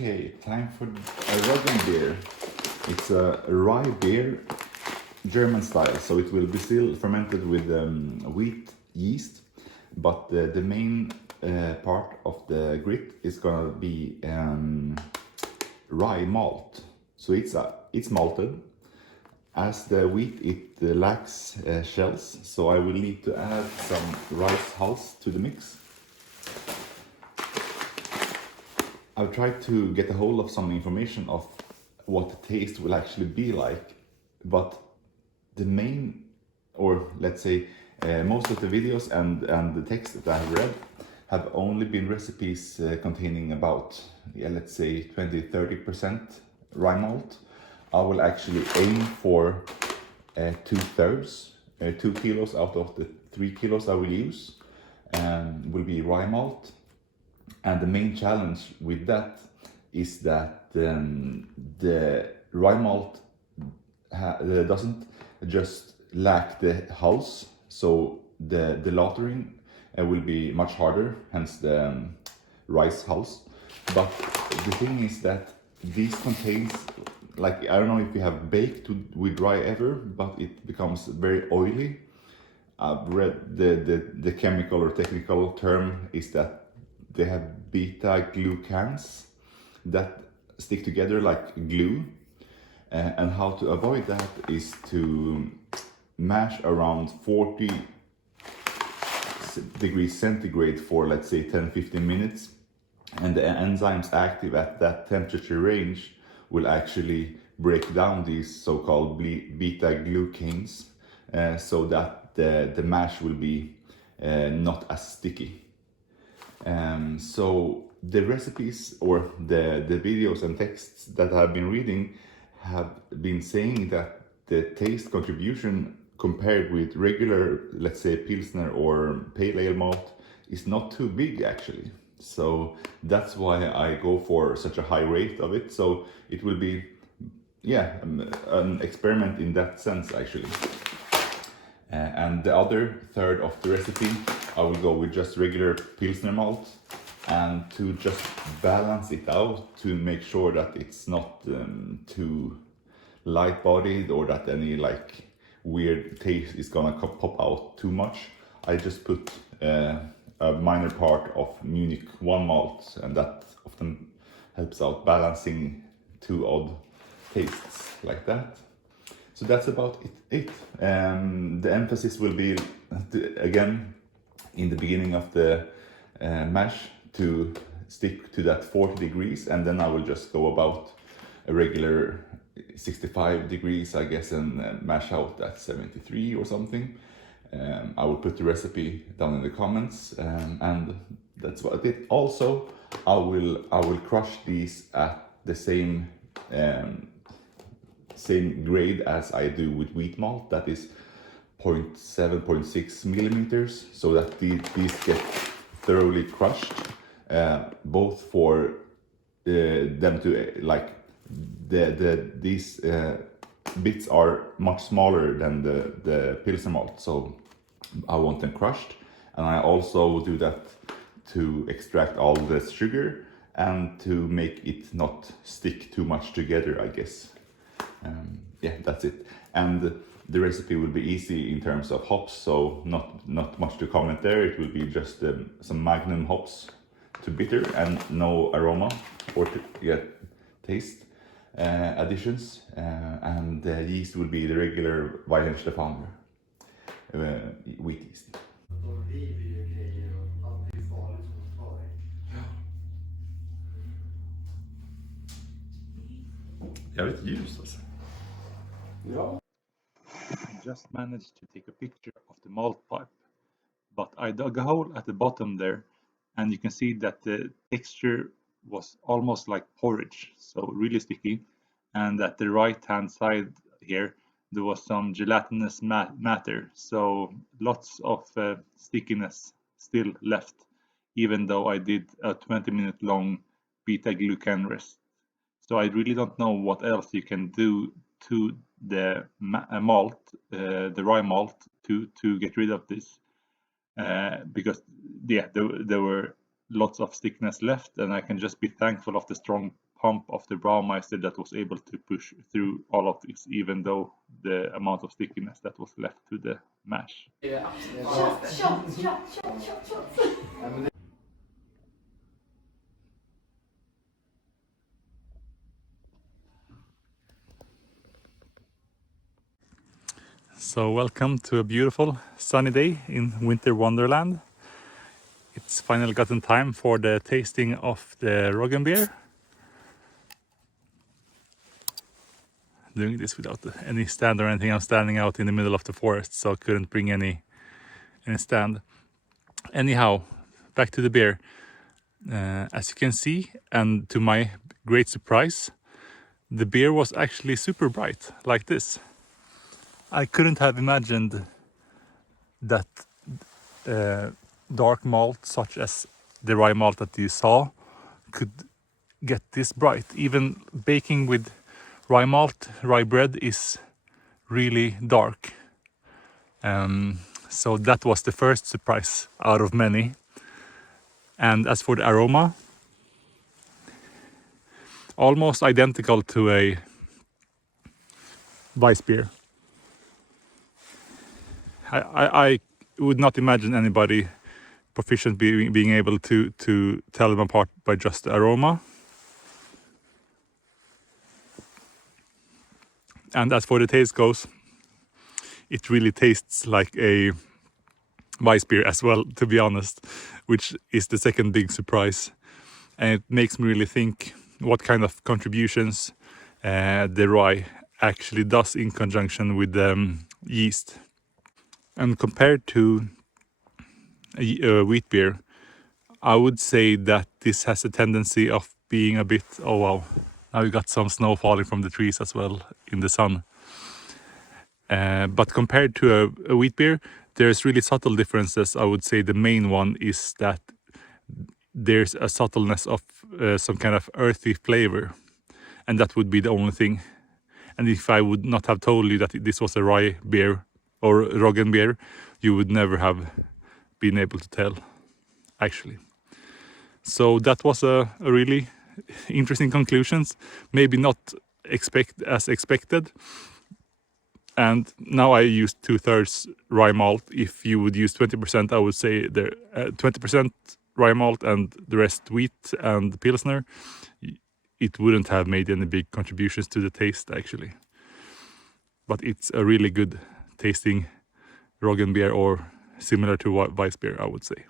Okay, time for a Roggenbier. It's a rye beer, German style, so it will be still fermented with wheat yeast, but the main part of the grit is gonna be rye malt. So it's malted. As the wheat, it lacks shells, so I will need to add some rice hulls to the mix. I've tried to get a hold of some information of what the taste will actually be like, but the main, or let's say most of the videos and the text that I've read have only been recipes containing about, let's say 20-30% rye malt. I will actually aim for 2/3, 2 kilos out of the 3 kilos I will use will be rye malt. And the main challenge with that is that the rye malt doesn't just lack the hulls, so the lautering will be much harder, hence the rice hulls. But the thing is that this contains, like, I don't know if you have baked with rye ever, but it becomes very oily. I've read the chemical or technical term is that they have beta glucans that stick together like glue, and how to avoid that is to mash around 40 degrees centigrade for, let's say, 10-15 minutes, and the enzymes active at that temperature range will actually break down these so-called beta glucans, so that the mash will be not as sticky. So the recipes or the videos and texts that I've been reading have been saying that the taste contribution compared with regular, let's say, pilsner or pale ale malt is not too big actually. So that's why I go for such a high rate of it. So it will be, yeah, an experiment in that sense actually. And the other third of the recipe, I will go with just regular pilsner malt, and to just balance it out to make sure that it's not too light bodied or that any like weird taste is gonna pop out too much. I just put a minor part of Munich 1 malt, and that often helps out balancing two odd tastes like that. So that's about it. The emphasis will be, again, in the beginning of the mash, to stick to that 40 degrees, and then I will just go about a regular 65 degrees, I guess, and mash out at 73 or something. I will put the recipe down in the comments, and that's what it. Also, I will crush these at the same grade as I do with wheat malt, that is 0.7, 0.6 millimeters, so that these get thoroughly crushed, both for them to like these bits are much smaller than the pilsner malt, so I want them crushed, and I also do that to extract all the sugar and to make it not stick too much together, I guess. Yeah, that's it. And the recipe will be easy in terms of hops, so not much to comment there. It will be just some Magnum hops to bitter and no aroma or taste additions, and the yeast will be the regular Weihenstephaner wheat yeast. Jävligt ljus alltså. Ja. I just managed to take a picture of the malt pipe, but I dug a hole at the bottom there, and you can see that the texture was almost like porridge, so really sticky, and at the right hand side here there was some gelatinous matter, so lots of stickiness still left, even though I did a 20-minute long beta glucan rest. So I really don't know what else you can do to the malt, the rye malt, to get rid of this, because yeah, there were lots of stickiness left, and I can just be thankful of the strong pump of the Braumeister that was able to push through all of this, even though the amount of stickiness that was left to the mash. So welcome to a beautiful sunny day in winter wonderland. It's finally gotten time for the tasting of the Roggenbier. Doing this without any stand or anything. I'm standing out in the middle of the forest, so I couldn't bring any stand. Anyhow, back to the beer. As you can see, and to my great surprise, the beer was actually super bright, like this. I couldn't have imagined that dark malt, such as the rye malt that you saw, could get this bright. Even baking with rye malt, rye bread is really dark. So that was the first surprise out of many. And as for the aroma, almost identical to a Weissbier. I would not imagine anybody proficient being able to tell them apart by just the aroma. And as for the taste goes, it really tastes like a Weissbier as well, to be honest, which is the second big surprise. And it makes me really think what kind of contributions the rye actually does in conjunction with yeast. And compared to wheat beer, I would say that this has a tendency of being a bit, oh wow, now we got some snow falling from the trees as well in the sun. But compared to a wheat beer, there's really subtle differences. I would say the main one is that there's a subtleness of some kind of earthy flavor, and that would be the only thing. And if I would not have told you that this was a rye beer or Roggenbier, you would never have been able to tell, actually. So that was a really interesting conclusions, maybe not as expected. And now I use 2/3 rye malt. If you would use 20%, I would say there 20% rye malt and the rest wheat and pilsner. It wouldn't have made any big contributions to the taste, actually. But it's a really good tasting Roggenbier, or similar to Weissbier, I would say.